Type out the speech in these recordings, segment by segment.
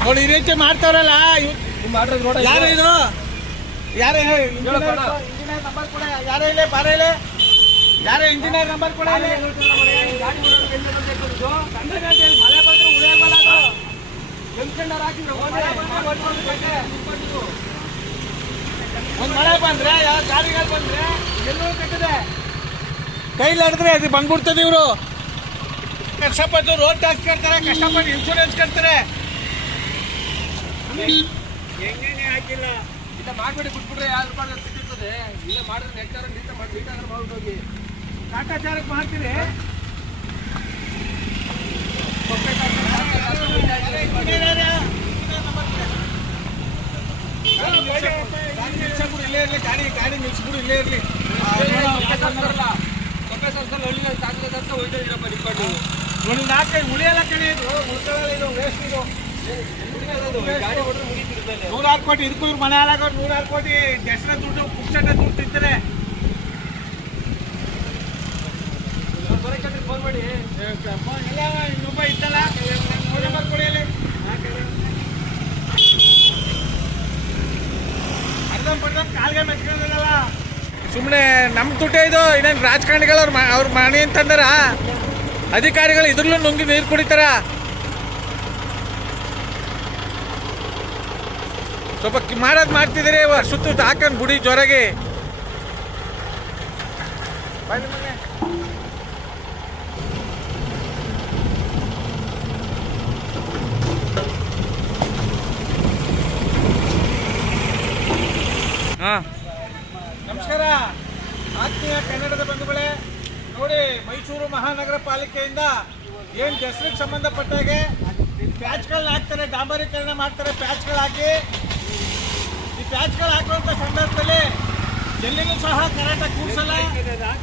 ನೋಡಿ ಈ ರೀತಿ ನೋಡ ಯಾರು ಇದು? ಯಾರು ನಂಬರ್ ಕೂಡ ಯಾರು ಇಲ್ಲೇ ಬಾರ ಇಲ್ಲಿ ಯಾರು ಇಂಜಿನಿಯರ್ ನಂಬರ್ ಕೂಡ ಇಲ್ಲಿ ಮಳೆ ಬಂದ್ರೆ ಉಳಿಯಲ್ಲ. ಒಂದ್ ಮಳೆ ಬಂದ್ರೆ ಯಾವ ಗಾಡಿಗಳು ಬಂದ್ರೆ ಎಲ್ಲರೂ ಕಟ್ಟಿದೆ. ಕೈಲಿ ಆಡಿದ್ರೆ ಅದು ಬಂದ್ಬಿಡ್ತದೆ ಇವರು. ಕಷ್ಟಪಟ್ಟು ರೋಡ್ ಟ್ಯಾಕ್ಸ್ ಕಟ್ತಾರೆ ಕಷ್ಟಪಟ್ಟು ಇನ್ಶೂರೆನ್ಸ್ ಕಟ್ತಾರೆ. ಹೆಂಗೆ ಹಾಕಿಲ್ಲ. ಇಲ್ಲ ಮಾಡ್ಬೇಡಿ ಬಿಟ್ಬಿಟ್ರೆ ಯಾರು ರೂಪಾಯಿ ಸಿಕ್ಕಿರ್ತದೆ. ಇಲ್ಲ ಮಾಡಿದ್ರೆ ನೆಕ್ಸ್ಟ್ ನೀಟ ಮಾಡಿ ಮಾಡ್ಬಿಟ್ಟು ಹೋಗಿ. ಕಾಟಾಚಾರಕ್ಕೆ ಮಾಡ್ತೀರಿ? ಗಾಡಿ ಗಾಡಿ ನಿಲ್ಸ್ಬಿಡು ಇಲ್ಲೇ ಇರ್ಲಿ. ಗಾಡಿ ಗಾಡಿ ನಿಲ್ಸ್ಬಿಡು ಇಲ್ಲೇ ಇರ್ಲಿ ಒಂದು ನಾಲ್ಕೈದು ಉಳಿಯಲ್ಲ ಇದು ಉಳ್ಕೊಳ್ಳಲ್ಲ ಇದು. ವೇಸ್ಟ್ ಇದು ನೂರಾರು ಕೋಟಿ ಇದಕ್ಕೂ ಇವ್ರು ಮನೆ ಹಾಳಾಗೋರು ನೂರಾರು ಕೋಟಿ ದಸರಾ ದುಡ್ಡು ಪುಕ್ಷಟ ದುಡ್ಡು ತಿಂತಾರೆ ಫೋನ್ ಮಾಡಿ. ಎಲ್ಲ ಇನ್ನೊಬ್ಬ ಇತ್ತಲ್ಲ ನೋಡಿ ನಂಬರ್ ಕೊಡಿ ಅಲ್ಲಿ. ಅರ್ಧಂಬರ್ಧ ಕಾಲ್ಗೆ ಮೆಚ್ಕೊಂಡಲ್ಲ ಸುಮ್ಮನೆ ನಮ್ಮ ದುಡ್ಡೇ ಇದು, ಇನ್ನೇನು ರಾಜಕಾರಣಿಗಳು ಅವ್ರ ಮನೆ ಅಂತಂದಾರ? ಅಧಿಕಾರಿಗಳು ಇದ್ರಲ್ಲೂ ನುಂಗಿ ನೀರು ಕುಡಿತಾರ? ಸ್ವಲ್ಪ ಮಾಡೋದ್ ಮಾಡ್ತಿದ್ದೀರಿ ಸುತ್ತ ಹಾಕೊಂಡು ಬುಡಿ ಜ್ವರಗೆ ಹಾಂ. ಆತ್ಮೀಯ ಕನ್ನಡದ ಬಂಧುಗಳೇ, ನೋಡಿ ಮೈಸೂರು ಮಹಾನಗರ ಪಾಲಿಕೆಯಿಂದ ಏನು ದಸರಿಗೆ ಸಂಬಂಧಪಟ್ಟಾಗೆ ಪ್ಯಾಚ್ಗಳನ್ನ ಹಾಕ್ತಾರೆ, ಡಾಂಬರೀಕರಣ ಮಾಡ್ತಾರೆ ಪ್ಯಾಚ್ಗಳು ಹಾಕಿ ಈ ಪ್ಯಾಚ್ಗಳು ಹಾಕುವಂಥ ಸಂದರ್ಭದಲ್ಲಿ ಎಲ್ಲಿನೂ ಸಹ ಕರಾಟ ಕೂರಿಸಲ್ಲ.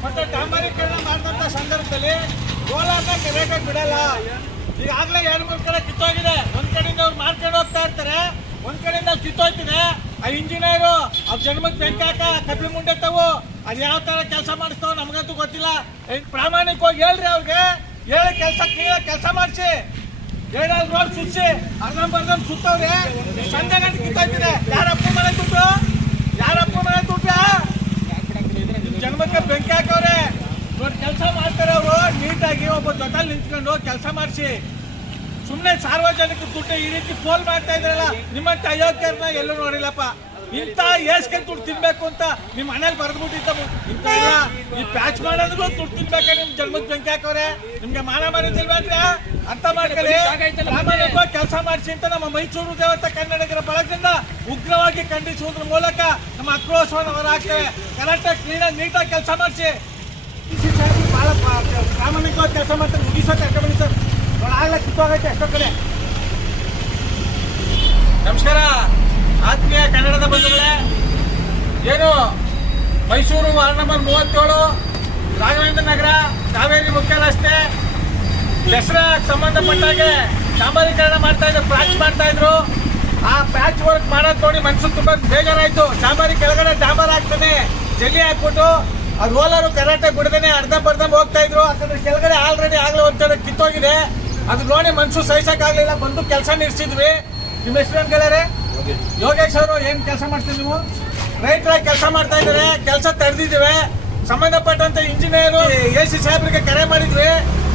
ಮತ್ತೆ ಡಾಂಬರೀಕರಣ ಮಾಡಿದಂಥ ಸಂದರ್ಭದಲ್ಲಿ ಗೋಲಾರ್ನ ಕರಾಟ ಬಿಡಲ್ಲ. ಈಗಾಗಲೇ ಎರಡು ಮೂರು ಕಡೆ ಕಿತ್ತೋಗಿದೆ. ಒಂದ್ ಕಡೆಯಿಂದ ಅವ್ರು ಮಾಡ್ಕೊಂಡು ಹೋಗ್ತಾ ಇರ್ತಾರೆ, ಒಂದ್ ಕಡೆಯಿಂದ ಕಿತ್ತೋಯ್ತಿದೆ. ಆ ಇಂಜಿನಿಯರು ಅವ್ರ ಜನ್ಮಕ್ಕೆ ಬೆಂಕಾಕ ಕಬ್ಬಿ ಮುಂಡೆತ್ತವು ಮುಂಡೆ ತಾವು ಅದು ಯಾವ ತರ ಕೆಲಸ ಮಾಡಿಸ್ತಾವ ನಮಗಂತೂ ಗೊತ್ತಿಲ್ಲ. ಪ್ರಾಮಾಣಿಕವಾಗಿ ಹೇಳ್ರಿ ಅವ್ರಿಗೆ. ಹೇಳಿ ಕೆಲಸ ಕ್ಲಿಯರ್ ಕೆಲಸ ಮಾಡಿಸಿ. ಏನಾದ್ರು ರೋಡ್ ಸುಚ್ಚಿ ಅರ್ಧಂಬರ್ಧಂ ಸುತ್ತವ್ರೆ. ಸಂಜೆ ಗಂಟೆ ಕಿತ್ತಿದೆ ಯಾರಪ್ಪ ಮನೆ ದುಡ್ಡು? ಯಾರಪ್ಪ ಮನೆ ದುಡ್ಡು? ಜನ್ಮಕ್ಕೆ ಬೆಂಕಿ ಹಾಕವ್ರೆ ನೋಡಿ, ಕೆಲಸ ಮಾಡ್ತಾರೆ ಅವರು. ನೀಟಾಗಿ ಒಬ್ಬ ಜೊತೆ ನಿಂತ್ಕೊಂಡು ಕೆಲಸ ಮಾಡಿಸಿ. ಸುಮ್ಮನೆ ಸಾರ್ವಜನಿಕ ದುಡ್ಡು ಈ ರೀತಿ ಪೋಲ್ ಮಾಡ್ತಾ ಇದ್ರಲ್ಲ, ನಿಮ್ಮಂತ ಅಯೋಗ್ಯರನ್ನ ಎಲ್ಲೂ ನೋಡಿಲ್ಲಪ್ಪ. ಇಂಥ ಏಸ್ಗೆ ದುಡ್ಡು ತಿನ್ಬೇಕು ಅಂತ ನಿಮ್ಮ ಮನೇಲಿ ಬರೆದ್ಬಿಟ್ಟಿದ್ದ ಈ ಪ್ಯಾಚ್ ಮಾಡೋದ್ರು ದುಡ್ಡು ತಿನ್ಬೇಕಾ ನಿಮ್ ಜನ್ಮದ ಬೆಂಕಿ ಹಾಕೋರೆ? ನಿಮ್ಗೆ ಮಾನ ಮರಿದಿಲ್ವೇನ್ರಿ ಅರ್ಥ ಮಾಡ್ಕೊಳ್ಳಿ. ಕೆಲಸ ಮಾಡಿಸಿ ಅಂತ ನಮ್ಮ ಮೈಸೂರು ದೇವತೆ ಕನ್ನಡಿಗರ ಬಳಗದಿಂದ ಉಗ್ರವಾಗಿ ಖಂಡಿಸುವುದ್ರ ಮೂಲಕ ನಮ್ಮ ಆಕ್ರೋಶವನ್ನು ಹೊರಹಾಕ್ತೇವೆ ಕರೆಕ್ಟಾಗಿ ಆಗಿ ನೀಟಾಗಿ ಕೆಲಸ ಮಾಡಿಸಿ. ಭಾಳ ಪ್ರಾಮಾಣಿಕವಾಗಿ ಕೆಲಸ ಮಾಡ್ತಾರೆ, ಮುಗಿಸೋಕೆ ಬನ್ನಿ ಸರ್. ನಮಸ್ಕಾರ. ಆತ್ಮೀಯ ಕನ್ನಡದ ಬಂಧುಗಳೇ, ಏನು ಮೈಸೂರು ವಾರ್ಡ್ ನಂಬರ್ ಮೂವತ್ತೇಳು, ರಾಘವೇಂದ್ರ ನಗರ, ಕಾವೇರಿ ಮುಖ್ಯ ರಸ್ತೆ, ದಸರಾ ಸಂಬಂಧಪಟ್ಟಾಗೆ ಡಾಂಬರೀಕರಣ ಮಾಡ್ತಾ ಇದ್ರು, ಪ್ಯಾಚ್ ಮಾಡ್ತಾ ಇದ್ರು. ಆ ಪ್ಯಾಚ್ ವರ್ಕ್ ಮಾಡೋದು ನೋಡಿ ಮನ್ಸು ತುಂಬಾ ಬೇಜಾರಾಯ್ತು. ಡಾಂಬರಿ ಕೆಳಗಡೆ ಡಾಂಬರ್ ಹಾಕ್ತಾನೆ, ಜಲ್ಲಿ ಹಾಕ್ಬಿಟ್ಟು ಆ ರೋಲರು ಕರೆಕ್ಟಾಗಿ ಬಿಡದೇನೆ ಅರ್ಧ ಬರ್ಧ ಹೋಗ್ತಾ ಇದ್ರು. ಯಾಕಂದ್ರೆ ಕೆಳಗಡೆ ಆಲ್ರೆಡಿ ಆಗ್ಲೇ ಒಂದ್ಸಲ ಕಿತ್ತೋಗಿದೆ. ಅದು ನೋಡಿ ಮನ್ಸು ಸಹಿಸಕ್ಕಾಗ್ಲಿಲ್ಲ. ಬಂದು ಕೆಲಸ ನಿಲ್ಲಿಸಿದ್ವಿ ನಿಮ್ಮ ಹೆಸರು ಗೆಳೆಯರೆ? ಯೋಗೇಶ್ ಅವರು, ಏನು ಕೆಲಸ ಮಾಡ್ತೀವಿ ನೀವು? ರೈತರಾಗಿ ಕೆಲಸ ಮಾಡ್ತಾ ಇದ್ದಾರೆ. ಕೆಲಸ ತಡೆದಿದ್ದೇವೆ ಸಂಬಂಧಪಟ್ಟಂತ ಇಂಜಿನಿಯರ್, ಎ ಸಿ ಸಾಹೇಬ್ರಿಗೆ ಕರೆ ಮಾಡಿದ್ವಿ.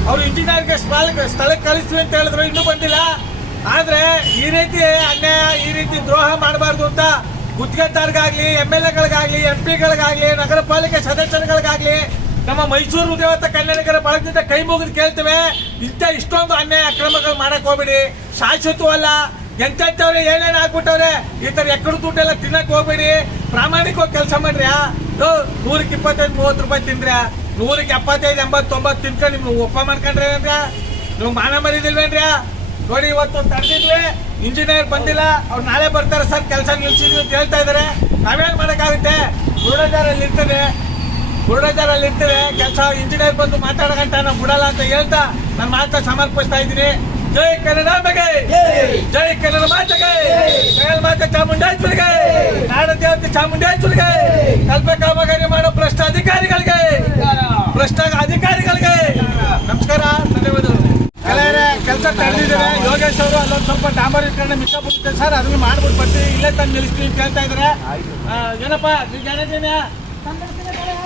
ಅವ್ರು ಇಂಜಿನಿಯರ್ಗೆ ಸ್ಥಳಕ್ಕೆ ಕಳಿಸ್ತೀವಿ ಅಂತ ಹೇಳಿದ್ರು. ಇನ್ನೂ ಬಂದಿಲ್ಲ. ಆದ್ರೆ ಈ ರೀತಿ ಅನ್ಯಾಯ, ಈ ರೀತಿ ದ್ರೋಹ ಮಾಡಬಾರ್ದು ಅಂತ ಗುತ್ತಿಗೆದಾರ್ಗಾಗ್ಲಿ ಎಂ ಎಲ್ ಎಗಳಿಗಾಗಲಿ ಎಂ ಪಿಗಳಿಗಾಗಲಿ ನಗರ ಪಾಲಿಕೆ ಸದಸ್ಯರುಗಳಿಗಾಗ್ಲಿ ನಮ್ಮ ಮೈಸೂರು ದೇವತ ಕನ್ನಡಿಗರ ಬಳಗದಿಂದ ಕೈ ಮುಗಿದು ಕೇಳ್ತೇವೆ. ಇಂಥ ಇಷ್ಟೊಂದು ಅನ್ಯಾಯ ಅಕ್ರಮಗಳು ಮಾಡಕ್ ಹೋಗ್ಬೇಡಿ. ಶಾಶ್ವತವಲ್ಲ ಎಂತೆಂಥವ್ರೆ ಏನೇನು ಹಾಕ್ಬಿಟ್ಟವ್ರೆ ಈ ತರ ಎಕ್ಕಡ ದುಡ್ಡೆಲ್ಲ ತಿನ್ನಕ್ ಹೋಗ್ಬೇಡಿ. ಪ್ರಾಮಾಣಿಕವಾಗಿ ಕೆಲಸ ಮಾಡ್ರಿ ನೂರಕ್ಕೆ ಇಪ್ಪತ್ತೈದು, ಮೂವತ್ತು ರೂಪಾಯಿ ತಿಂದ್ರ್ಯಾ? ನೂರಕ್ಕೆ ಎಪ್ಪತ್ತೈದು ಎಂಬತ್ತು ತೊಂಬತ್ತು ತಿನ್ಕೊಂಡು ನಿಮ್ಗೆ ಒಪ್ಪ ಮಾಡ್ಕೊಂಡ್ರೆ ನೀವು ಮಾನ ಮರಿದಿಲ್ವೇನ್ರ್ಯಾ ನೋಡಿ, ಇವತ್ತು ತಡೆದಿದ್ವಿ. ಇಂಜಿನಿಯರ್ ಬಂದಿಲ್ಲ. ಅವ್ರು ನಾಳೆ ಬರ್ತಾರೆ ಸರ್. ಕೆಲಸ ನಿಲ್ಸಿದ್ವಿ ಅಂತ ಹೇಳ್ತಾ ಇದಾರೆ. ನಾವೇನ್ ಮಾಡೋಕ್ಕಾಗುತ್ತೆ? ಗುರುಡಾಚಾರಲ್ಲಿ ಇರ್ತದೆ ಗುರುಡಾಚಾರಲ್ಲಿ ಇರ್ತೇವೆ, ಕೆಲಸ ಇಂಜಿನಿಯರ್ ಬಂದು ಮಾತಾಡಕಂತ ನಾವು ಬಿಡಲ್ಲ ಅಂತ ಹೇಳ್ತಾ ನನ್ನ ಮಾತ ಸಮರ್ಪಿಸ್ತಾ ಇದ್ದೀನಿ. ಜೈ ಕನ್ನಡ ಮಗೆ ಜೈ ಕನ್ನಡ ಮಾತೆಗೆ! ಜಯ ಮಾತೆ ಚಾಮುಂಡೇಶ್ವರಿಗೆ! ನಾಡ ದೇವತೆ ಚಾಮುಂಡೇಶ್ವರಿಗೆ! ಕಲ್ಪ ಕಾಮಗಾರಿ ಮಾಡೋ ಭ್ರಷ್ಟ ಅಧಿಕಾರಿಗಳಿಗೆ! ಭ್ರಷ್ಟ ಅಧಿಕಾರಿಗಳಿಗೆ! ಕೆಲಸ ತಡೆದಿದ್ದಾರೆ ಯೋಗೇಶ್ ಅವರು ಅಲ್ಲೊಂದು ಸ್ವಲ್ಪ ಡಾಂಬರೀಕರಣ ಮಿಕ್ಕಾಬಿಟ್ಟಿದೆ ಸರ್ ಅದನ್ನ ಮಾಡ್ಬಿಟ್ಟು ಬರ್ತೀವಿ ಇಲ್ಲೇ ತಂದು ನಿಲ್ಲಿಸ್ತೀವಿ ಕೇಳ್ತಾ ಇದ್ದಾರೆ. ಏನಪ್ಪ ನೀ ಗ್ಯಾರಂಟಿನ ನೋಡಪ್ಪ ತಂದು ನಿಲ್ಲಿಸ್ತೀವಿ ಅಂತ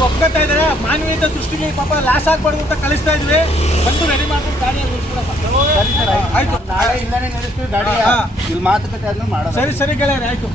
ಒಪ್ಕೊತಾ ಇದ್ದಾರೆ ಮಾನವೀಯತೆ ದೃಷ್ಟಿಗೆ ಪಾಪ ಲಾಸ್ ಆಗ್ಬಾರ್ದು ಅಂತ ಕಳಿಸ್ತಾ ಇದ್ವಿ ಬಂದು ರೆಡಿ ಮಾಡ್ಕೊಂಡು ಗಾಡಿ ಆಯ್ತು ನಾಳೆ ಇಲ್ಲೇ ನಡೆಸ್ತೀವಿ ಗಾಡಿ. ಇಲ್ಲಿ ಮಾತುಕತೆ ಆದ್ಮೇಲೆ ಮಾಡೋದು ಸರಿ ಸರಿ ಗೆಳೆಯರೆ, ಆಯ್ತು